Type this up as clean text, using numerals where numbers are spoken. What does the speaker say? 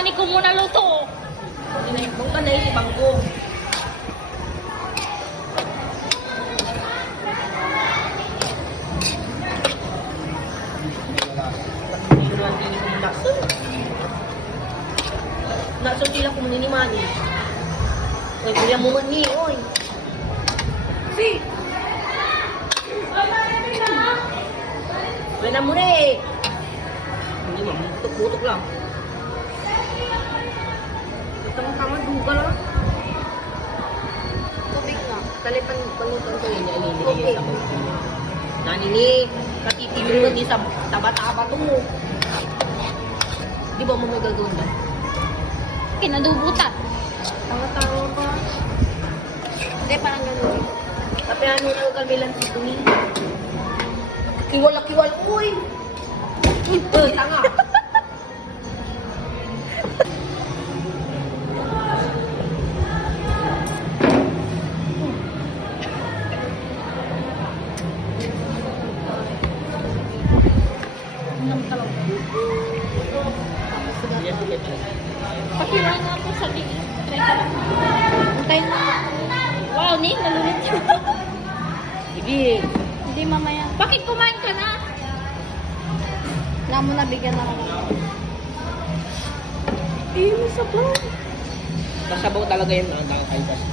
Nani ko muna luto. Kung ka na si Bangko. Nakso sila kung ni Manny. Oy, kuya mo man ni, oy. Si. Wala mo rin. Hindi mo, putok lang. Tama-tama, duga lang. Tubig nga. Talipan panutan ko yun. Okay. Nanini, katitigil ko di sa taba-taba to mo. Di ba mo may gagawin ba? Kinadubutan. Tama-tama pa. Hindi, parang gano'n. Tapi ano na yung kalbilan sa tumin? Kiwala-kiwal. Uy! Uy, tanga. Pakira nga po sa di. Try ko lang. Antay na. Wow, ni, nalulit siya. Sige. Hindi mamaya. Bakit kumain ka na? Wala mo nabigyan na ako. Sabaw talaga yung nakakaitas.